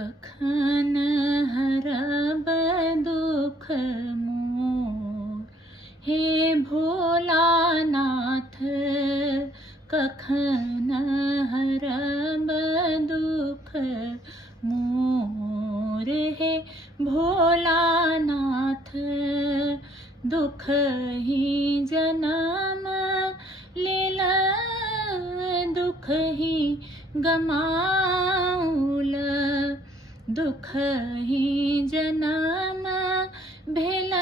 कखन हरब दुख मोर, हे भोलानाथ। कखन हरब दुख मोर, हे भोलानाथ। दुख ही जन्म लेल, दुख ही गमाउल। दुख ही जन्म भेल,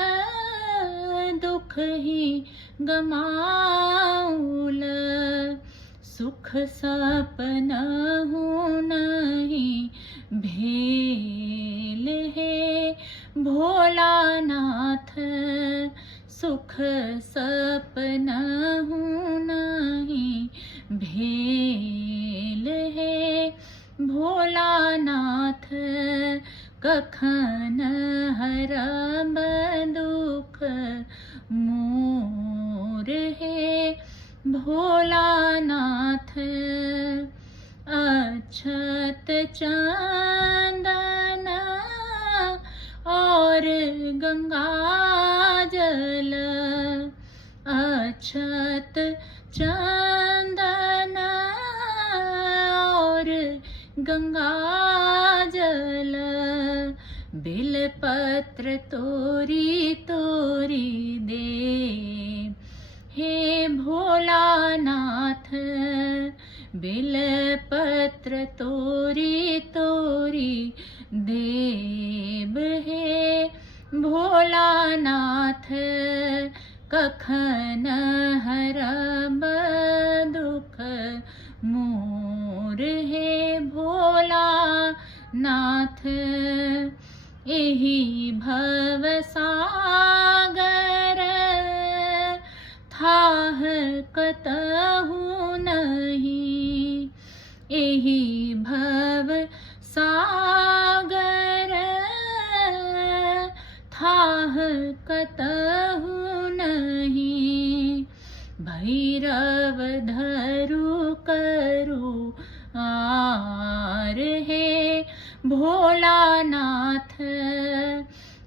दुख ही गमाउल। सुख सपनहु नहीं भेल, हे भोलानाथ। सुख सपनहु नहीं भेल, हे भोलानाथ। कखन हरब दुख मोर, हे भोलानाथ। अक्षत चंदन और गंगा जल, अक्षत चंदन और गंगा जल। बिलपत्र तोरी तोरी दे, हे भोलानाथ। बिलपत्र तोरी तोरी देव, हे भोलानाथ। कखन हरब दुख मोर, हे भोलानाथ। एहि भव सागर थाह कतहु नहीं। एहि भव सागर थाह कतहु नहीं। भैरव धरु करु आर, हे भोलानाथ।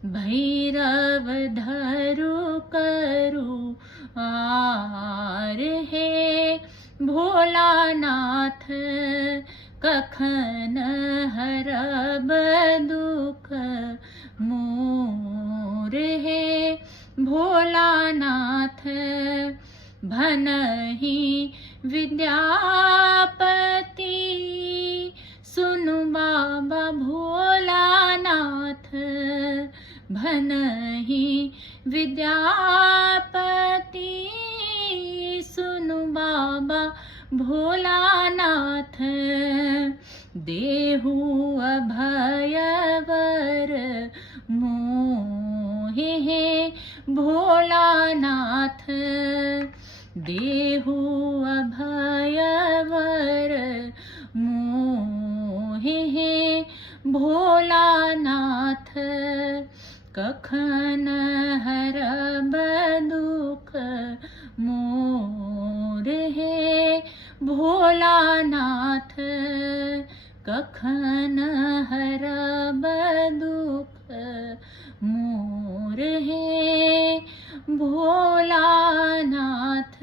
भैरव धरु करु आर, हे भोलानाथ। कखन हरब दुख मोर, हे भोलानाथ। भनहि विद्यापति सुनु बाबा भोलानाथ। भनहि विद्यापति सुनु बाबा भोलानाथ। देहु अभय वर मोहि, हे भोलानाथ। देहु अभय वर मोहि, हे भोलानाथ। कखन हरब दुख मोर, हे भोलानाथ। कखन हरब दुख मोर, हे भोलानाथ।